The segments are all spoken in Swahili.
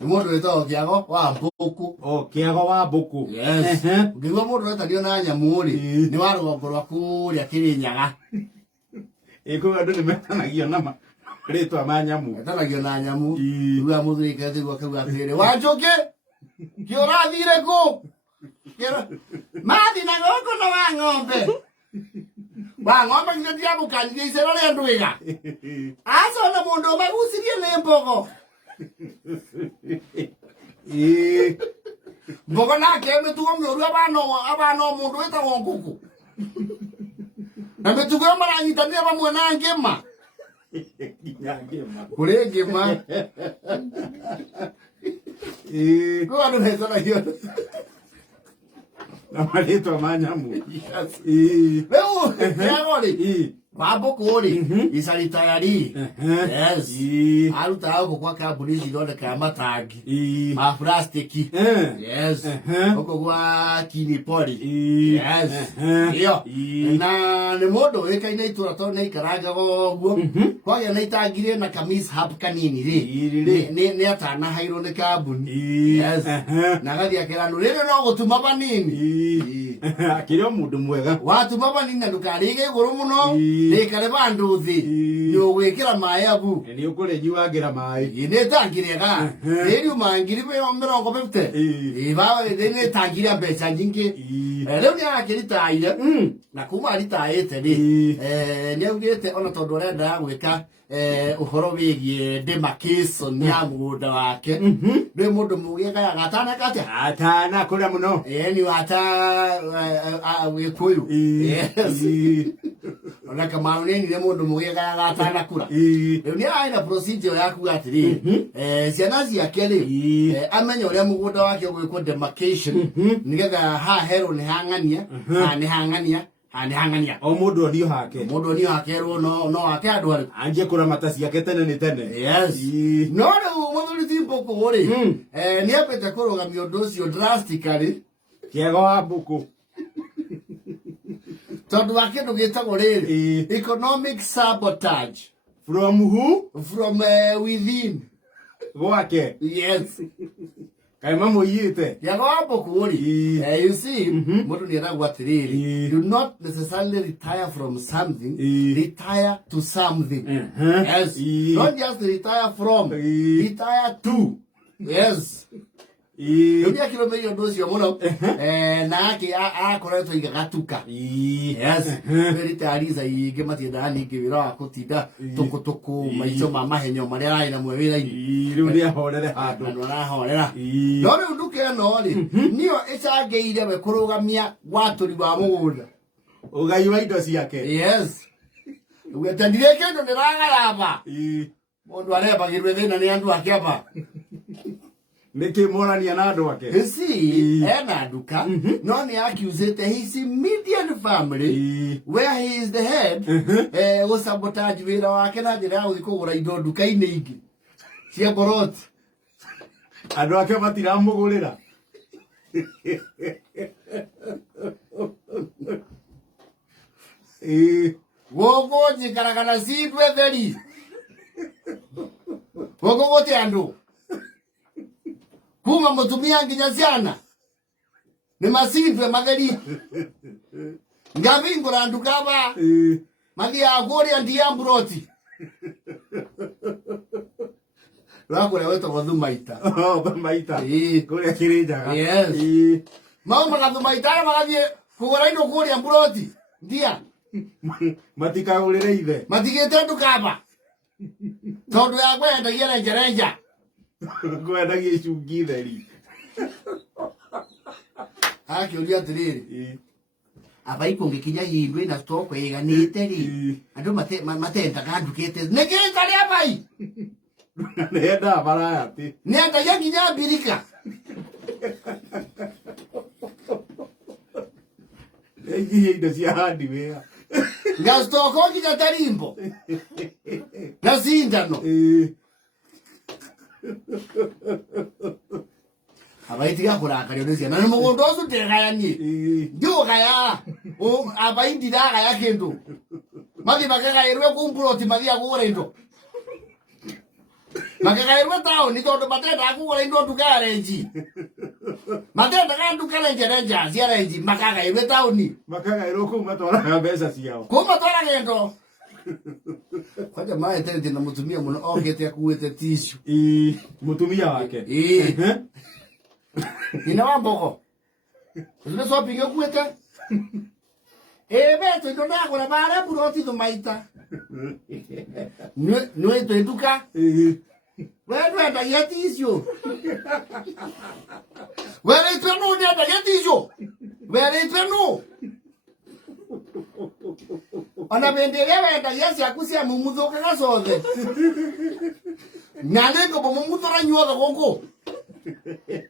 Mundu wetagwo Kiago wa Mbuku. Kiago wa Mbuku. Yes. Ngigwa mundu wetagio na nyamu ri ni wa rugongo rwa kuria Kirinyaga. Iko andu ni metanagio na ritwa ma nyamu. Metanagio na nyamu. Ruga muthurike thigwa kuga atiri Wanjuki kiorathire ku. Mathi na goko na wa ng'ombe. Wa ng'ombe ndio ndiabukanire icero ria ndwiga. Aso na mundu magucirie ni mbogo. Mbogo nake mitugo mioru abana mundu wetagwo Nguku. Na mitugo maranyitanire bamwe na ngima. Kuri ngima. Kwa andu metanagio na maritwa ma nyamu. Leo Kiago ri wa Mbuku ri isaritayari. Yes. Aruta huko kwa kambuni cithondeka matangi ma plastic. Yes. Huko kwa Kinipoli. Yes. Iyo. Na ni mundu wikaine itura to ne ikaranga goguo. Kwagĩa na itangire na kamis hub kanini ri. Ni atana hairo ni kambuni. Yes. Na gathia kerano rĩrĩ no gutuma banini. Akĩrĩ mundu mwega. Watuma banini na ndukarige iguru muno. Nikare bandu thi. Nyugwikira mai abu. Ni ukurenyiwagira mai. Ine tangirega. Rĩu mangiri 150. Iba ni tangira mbeca nyingi. Rĩu ni akiritaire. Na kuma aritaite ri. Ni augite ona tondu arenda gwika uhoro wigie demarcation ya mugunda wake. Ni mundu mugiega gatana kate. Atana kuria muno. Ni wata wikuyu. Yes. Ona kama unenire mundu mugiega gatana kura. Riu ni aina procedure yaku atiri. Ciana ciake ri amenya uria mugunda wake gwikwo demarcation nigetha ha hero ni hangania ni hangania ni hangania o mundu onio hake ro no wake andu ari anje kuramata ciake tene ni tene. Yes. No riu muthuri Mbuku ri ni apete kurugamia undu ucio drastically. Kiago wa Mbuku tondu wa kindu gitagwo riri economic sabotage. From who? From within. Gwake. Yes. Kaima muiyite. Kiago wa Mbuku ri you see mundu ni eragwo atiriri do not necessarily retire from something, retire to something. Yes. Don't just retire from, retire to. Yes. Ndio kilomita ndozi muno na ake akoretwo igagatuka. Yes. Veritariza igematinda ni kivira akutinda tukutuku maicho mama henyo maria rai na mwewira-ini. Riu ni ahorere handu. Andu arahorera. No riu nduke no ri niyo icangeire we kurugamia waturi wa mugunda. Ugai wa indo ciake. Yes. Ugetandire kindu ndiragayaba. Mundu arebagirwe thina ni andu ake apa. Niki morania na andu ake. Ena nduka no ni accused his immediate family where he is the head go sabotage wira wake na njira ya kugura indo nduka-ini ingi cia boroti. Andu ake matiramugurira. Gogo njikaraga na cindwe theri. Gogo gote andu kuma mutumia nginya ciana ni macindwe matheri. Ngavingura nduka ba mathia aguria ndia mburoti. Ragura wetagwo Thumaita. Thumaita. Kuria Kirinyaga. Yes. Mama na Thumaita magathie kugura indo kuria mburoti. Ndia. Matikagurire ithe. Matigite nduka ba. Tondu ya gwendagia renja. Gwendagia icungi theri. Akiuria atiriri. Abai kungikinya hindu ina stoko iganite ri. Andu matendaga ndukite. Nikita ri abai. Nenda baraya ati. Nenda yakinya birika. Egiye indo cia handi wea. Gastoko kinya tarimbo. Na sindano. Abaitiga kurakario ni ciana. Na mugundo ucio ndigayanie. Ndiugaya. Abaitira ya kindu. Mathi bakagairwe kumburoti mathi agura indo. Makagairwe taoni tondu matenda kugura indo nduka renji. Matenda ga nduka renja cia renji makagairwe taoni. Makagairwo kuma twara mbeca ciao. Kuma twara gendo. Kwaja mae tete na mutumia muno okete akuwete tissue. Mutumia wake. Ina wamboko. Ndio so pinga kuwete. Beto ndo nako na bara buroti do maita. Nwe to nduka. Wewe ndo ya tissue. Wewe to no ndo ya tissue. Wewe to no. Ona bendelea wenda yesi akusia mumutho kaga sothe. Nyanengo bomumutho ranyuoga gongo.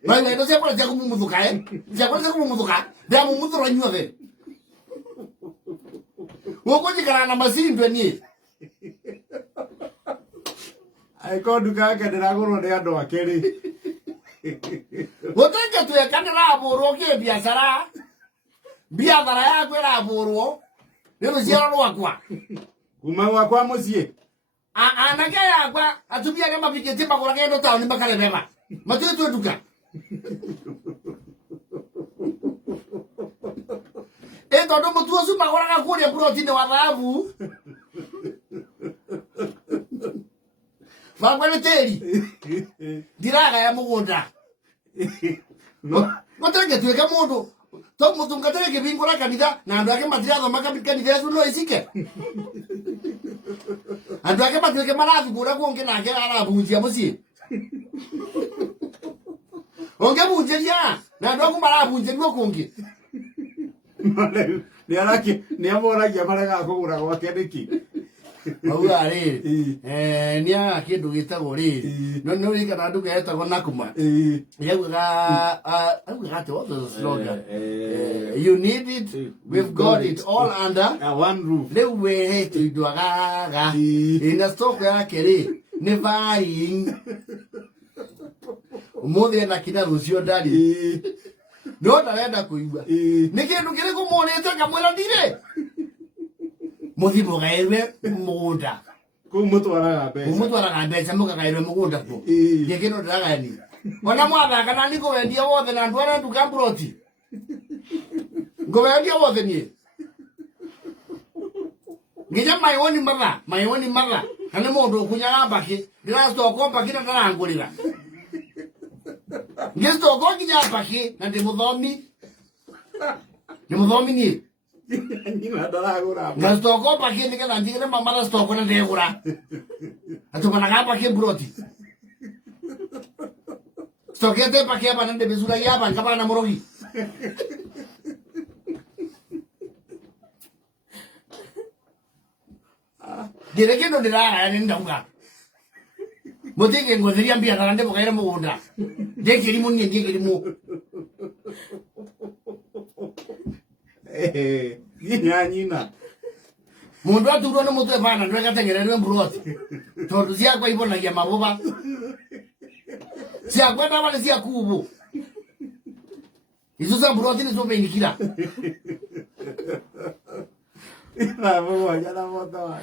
Bale ndo se kwa jaku mumutho kae. Jaku jaku mumutho ka. Bia mumutho ranyuoga. Woko jikana na masindwe ni. Ai kondu kake ndiragurwo ni andu akeri. Wotenga tu yakandira aboro ke biashara. Biashara yako era aboro. Nero ciara rwakwa. Kuma wakwa mucie. Anake yakwa atumia kama piketi magora kendo taoni makale beba. Matu tu duka. Ndo mutu asu magora ga kuria protein wa dhahabu. Magora teri. Diraga ya mugunda. No. Matenge tu ka mundu. To mutunga tere ke bingura kanitha na andu ake matirazo makabika ni Yesu no isike. Andu ake matweke marathi kura kuonge nake arabunjia mucie. Onge bunjia na andu aku marabunjia no kuonge. Ni araki ni amoragia marega kugura gwake niki. Maura ri ni a kindu gitagwo ri no ri kana nduka etagwo nakuma yaguga to the slogan you need it we've got it all under one roof le we to idwaga ina stock yake ri ni buying umuthi na kina rucio ndari no ndarenda kuigua ni kindu kiriku monete kamwira ndire muthimo gairwe mugunda kumutwaraga mbeca mukagairwe mugunda ku ngikino ndagani ona mwathaka na niko wendia wothe na ndwara nduka broti ngowendia wothe ni ngija maiwoni mara kana mundu kunyaga mbaki ndirastoka mbaki na ndarangurira ngistoka nginya mbaki na ndi muthomi ni Nina ndaragura. Na stoko pake nika ndigire mama na stoko na ndegura. Atuma na pake broti. Stokete pake hapa nende bezura yaba ngaba na morogi. Direke ndo ndira ya nenda unga. Motike ngoziria mbia karande bokaira mugunda. Ndekirimu ni ndekirimu. Nyina. Mundu aturo no mutu ebana ndweka tengererwe mbroti. Tondu cia kwa ibonagia mabuba. Cia kwa baba cia kubu. Izo za mbroti ni zombe nikira. Ina boa ya na moto.